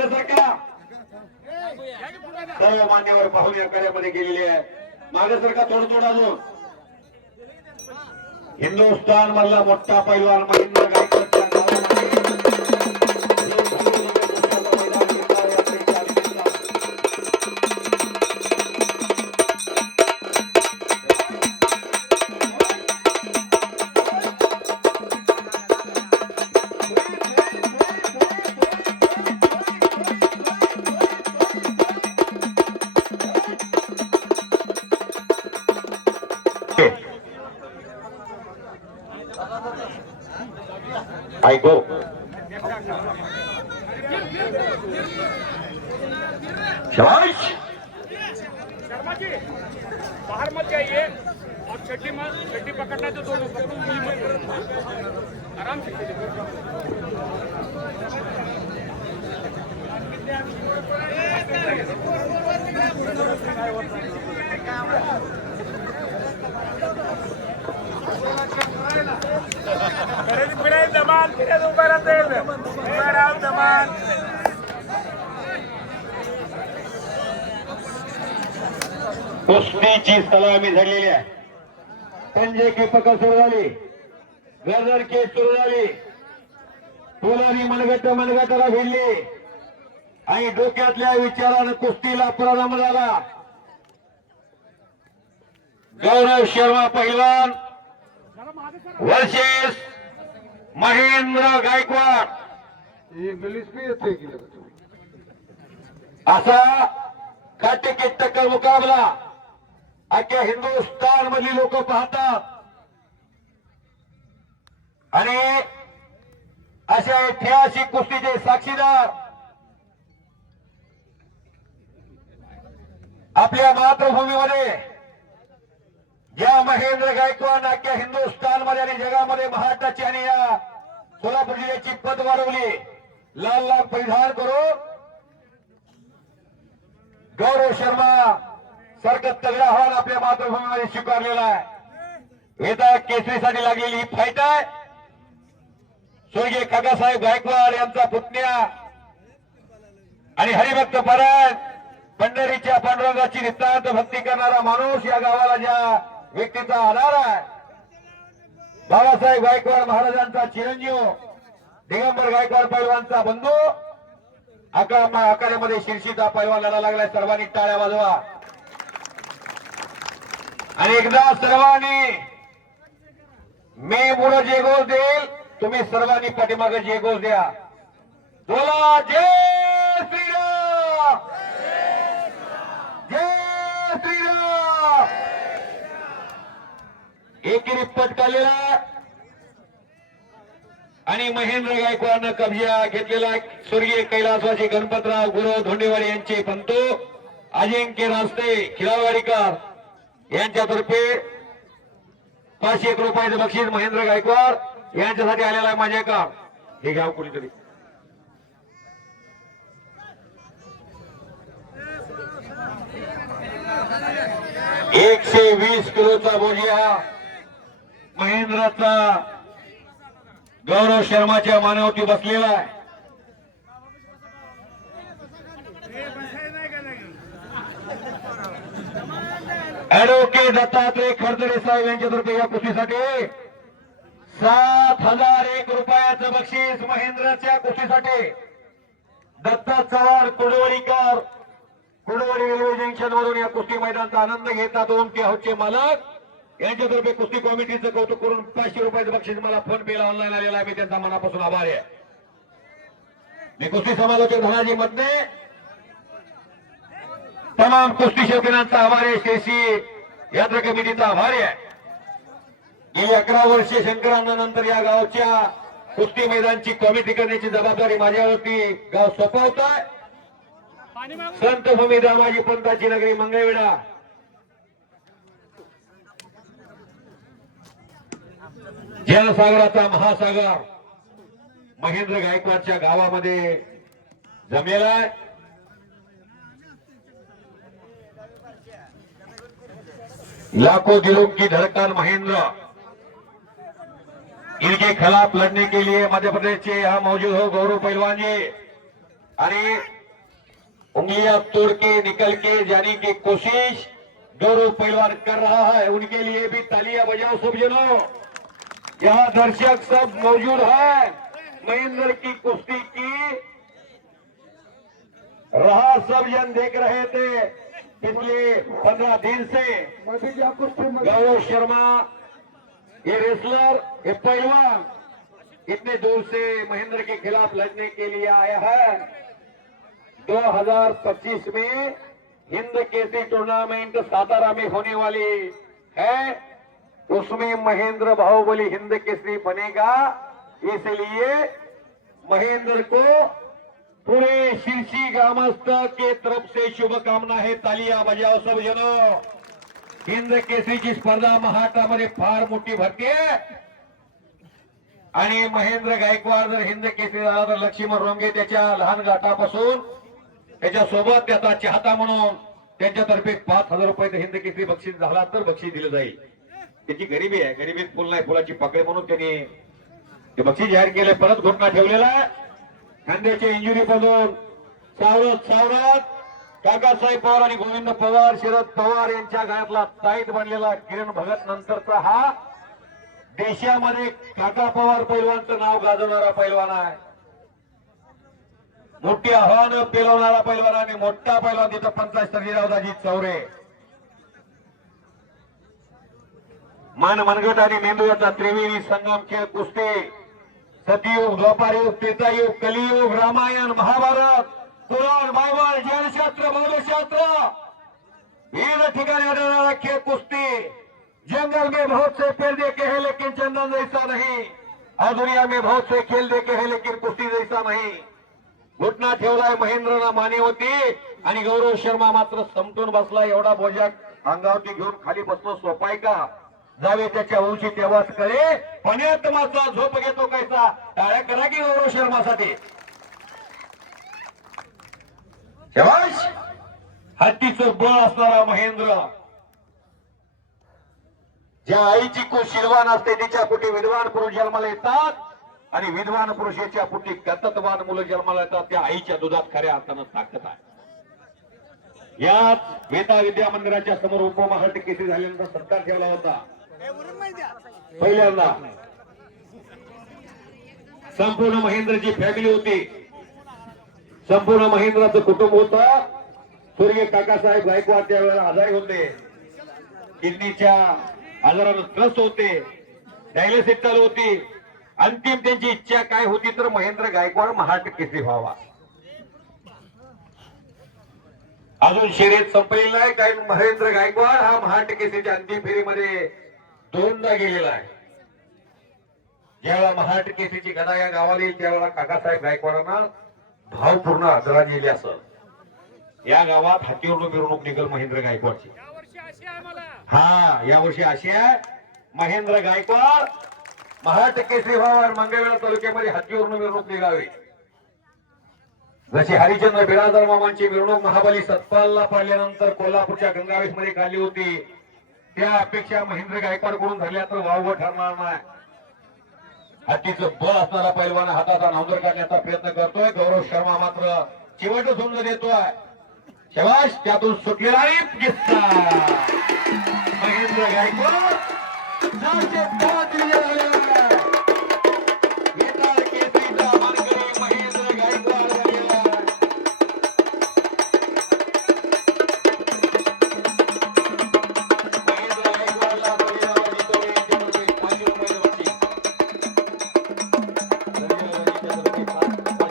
झालं मागे सरका सर्व मान्यवर पाहून या कार्यामध्ये गेलेले आहे मागे सरका थोडं थोडं अजून? हिंदुस्थान मधला मोठा पैलवान महिंद्र ऐको शाबाश शर्मा जी बाहर मत जाइए और छठी मत छठी पकड़ना तो दोनों पकड़ो मुझे मत करो। आराम से खेलिए daman, piray dumaran din. Piray daman. कुस्तीची सलामी झालेली आहे. पंजे की पकड सुरू झाली. गरदर की सुरू झाली. फुलानी मनगट मनगटाला भिडली. आणि डोक्यातल्या विचारानं कुस्तीला प्रारंभ झाला. गौरव शर्मा पहिलवान. वर्षेस महेंद्र गायकवाड. इंग्लिश भी येते की असा काटेकी टक्कर मुकाबला अख्ख्या हिंदुस्थान मधली लोक पाहतात. आणि अशा ऐतिहासिक कुस्तीचे साक्षीदार आपल्या मातृभूमीमध्ये ज्या महेंद्र गायकवाड आख्या हिंदुस्थानमध्ये आणि जगामध्ये महाराष्ट्राची आणि या सोलापूर जिल्ह्याची पद वाढवली. लाल लाल परिधान करून गौरव शर्मा सारखं तगडा आव्हान आपल्या मातृभूमीमध्ये स्वीकारलेला आहे. येता केसरीसाठी लागलेली ही फाईट आहे. स्वर्गीय काकासाहेब गायकवाड यांचा पुतण्या आणि हरिभक्त परायण पंढरीच्या पांडुरंगाची नितांत भक्ती करणारा माणूस या गावाला ज्या व्यक्तीचा आधार आहे. बाबासाहेब गायकवाड महाराजांचा चिरंजीव दिगंबर गायकवाड पैलवानचा बंधू अकरा आकारामध्ये शिरशीचा पैलवान लढा लागलाय सर्वांनी टाळ्या वाजवा. आणि एकदा सर्वांनी मी पुढे जे गोल देईल तुम्ही सर्वांनी पाठीमागे जे गोल द्या. बोला जय! एकेरी पटकालेला आणि महेंद्र गायकवाडनं कब्जा घेतलेला स्वर्गीय कैलासवासी गणपतराव गुरव धोंडेवाड यांचे पंतो अजिंक्य रास्ते खिलावाडीकर यांच्यातर्फे पाचशे एक रुपयाचं बक्षीस महेंद्र गायकवाड यांच्यासाठी आलेला आहे माझ्या का हे घ्याव कुणीतरी. एकशे वीस किलोचा बोजिया. महेंद्रचा गौरव शर्माच्या मानवती बसलेला आहे. ऍडव्होकेट दत्तात्रय खडतरे साहेब यांच्यातर्फे या कुस्तीसाठी सात हजार एक रुपयाचं बक्षीस महेंद्रच्या कुस्तीसाठी. दत्ता चव्हाण कुडवळीकर कुडवळी रेल्वे जंक्शन वरून या कुस्ती मैदानाचा आनंद घेतात ओमके हौचे मालक. यांच्यातर्फे कुस्ती कॉमिटीचं कौतुक करून पाचशे रुपयाचं बक्षीस मला फोन पेला ऑनलाईन आलेला आहे. मी त्यांचा मनापासून आभार आहे. मी कुस्ती समालोचक धनाजी मधने तमाम कुस्ती शौकीनांचा आभार आहे. शेसी यात्रा कमिटीचा आभार आहे. गेली अकरा वर्षे शंकरांना या गावच्या कुस्ती मैदानची कॉमिटी करण्याची जबाबदारी माझ्यावरती गाव सोपवत आहे संत स्वामी रामाजी पंताची नगरी मंगळवेढा. जलसागराचा महासागर. महेंद्र गायकवाडच्या गावामध्ये जमेला आहे. लाखों दिलों की धड़कन महेंद्र. इनके खिलाफ लड़ने के लिए मध्य प्रदेश से यहाँ मौजूद हो गौरव पहलवान जी अरे उंगलियां तोड़ के निकल के जाने की कोशिश गौरव पहलवान कर रहा है. उनके लिए भी तालियां बजाओ सब जनों. यहाँ दर्शक सब मौजूद है। महेंद्र की कुश्ती की रहा सब जन देख रहे थे पिछले पंद्रह दिन से। गौरव शर्मा ये रेसलर ये पहलवान इतने दूर से महेंद्र के खिलाफ लड़ने के लिए आया है। 2025 में हिंद केसरी टूर्नामेंट सातारा में होने वाली है। उसमें महेंद्र बाहुबली हिंद केसरी बनेगा इसलिए महेंद्र को पूरे शीर्षी ग्रामस्थ के तरफ से शुभकामना है तालिया बजाओ सब जनों। हिंद केसरीची स्पर्धा महाराष्ट्रामध्ये फार मोठी भरते आणि महेंद्र गायकवाड जर हिंद केसरी झाला तर लक्ष्मण रोंगे त्याच्या लहान गाठापासून त्याच्या सोबत त्याचा चाहता म्हणून त्यांच्यातर्फे पाच हजार रुपये हिंद केसरी बक्षीस झाला तर बक्षीस दिलं जाईल. त्याची गरिबी आहे. गरिबीत फुल नाही फुलाची पकड म्हणून त्यांनी ते बक्षीस जाहीर केले. परत घोषणा ठेवलेला आहे. खांद्याच्या इंजुरी पासून सावरत सावरत. काकासाहेब पवार आणि गोविंद पवार शरद पवार यांच्या घरातला ताईत बनलेला किरण भगत नंतरचा हा देशामध्ये काका पवार पैलवानचं नाव गाजवणारा पैलवान आहे. मोठी आव्हानं पेलवणारा पैलवान आणि मोठा पैलवान तिथं पंचायत सर्जीरावदाजी चौरे. मन मनगट आणि मेंदूचा त्रिवेणी संगम खेळ कुस्ती. सतयुग द्वापारयुग त्रेतायुग कलियुग रामायण महाभारत पुराण बायबल जैनशास्त्र मौलशास्त्र विविध ठिकाणी आढळणारा खेळ कुस्ती. जंगल में बहुत से खेल देखे हैं लेकिन चंदन जैसा नहीं. और दुनिया में बहुत से खेल देखे हैं लेकिन कुस्ती जैसा नहीं. घुटना ठेवलाय महेंद्रना माने होती आणि गौरव शर्मा मात्र समटून बसला एवढा बोजा अंगावती घेऊन खाली बसणं सोपाय का? जावे त्याच्या वंशी तेव्हाच करे पाण्यात झोप घेतो कैसा? टाळ्या करा की गौरव शर्मासाठी. शाबाश हत्तीचं बळ असणारा महेंद्र. ज्या आईची कुशीलवान शिरवान असते तिच्या पोटी विद्वान पुरुष जन्माला येतात. आणि विद्वान पुरुषाच्या पुटी कर्तत्वान मुलं जन्माला येतात त्या आईच्या दुधात खऱ्या अर्थानं ताकद आहे. यात वेता विद्या मंदिराच्या समोर उपमहाराष्ट्र केसी झाल्यानंतर सत्कार ठेवला होता. पहिल्यांदा. संपूर्ण महेंद्रची फॅमिली होती. संपूर्ण महेंद्राचं कुटुंब होत. स्वर्गीय काकासाहेब गायकवाड त्यावेळेला आजारी होते. किडनीच्या आजारानं त्रस्त होते. डायलिसिस चालू होती. अंतिम त्यांची इच्छा काय होती तर महेंद्र गायकवाड महाराष्ट्र केसरी व्हावा. अजून शर्यत संपलेली नाही कारण महेंद्र गायकवाड हा महाराष्ट्र केसरीच्या अंतिम फेरीमध्ये दोनदा गेलेला आहे. ज्यावेळेला महाराष्ट्र केसरीची गदा या गावाला येईल त्यावेळेला काकासाहेब गायकवाडांना भावपूर्ण आदरांजली असं. या गावात हातीवरून मिरवणूक निघल महेंद्र गायकवाडची. हा यावर्षी अशी आहे. महेंद्र गायकवाड महाराष्ट्र केसरी व्हावा मंगळवेढा तालुक्यामध्ये हत्तीवरून मिरवणूक निघावी. जशी हरिचंद्र बिराजदार मामांची मिरवणूक महाबली सतपालला पाहिल्यानंतर कोल्हापूरच्या गंगावेशमध्ये काढली होती त्या अपेक्षा महेंद्र गायकवाडकडून झाल्या तर वावग ठरणार नाही. हत्तीचं बळ असणारा पैलवान हाताचा नावदर काढण्याचा प्रयत्न करतोय. गौरव शर्मा मात्र चिवट समजून देतोय. शबाश त्यातून सुटलेला महेंद्र गायकवाड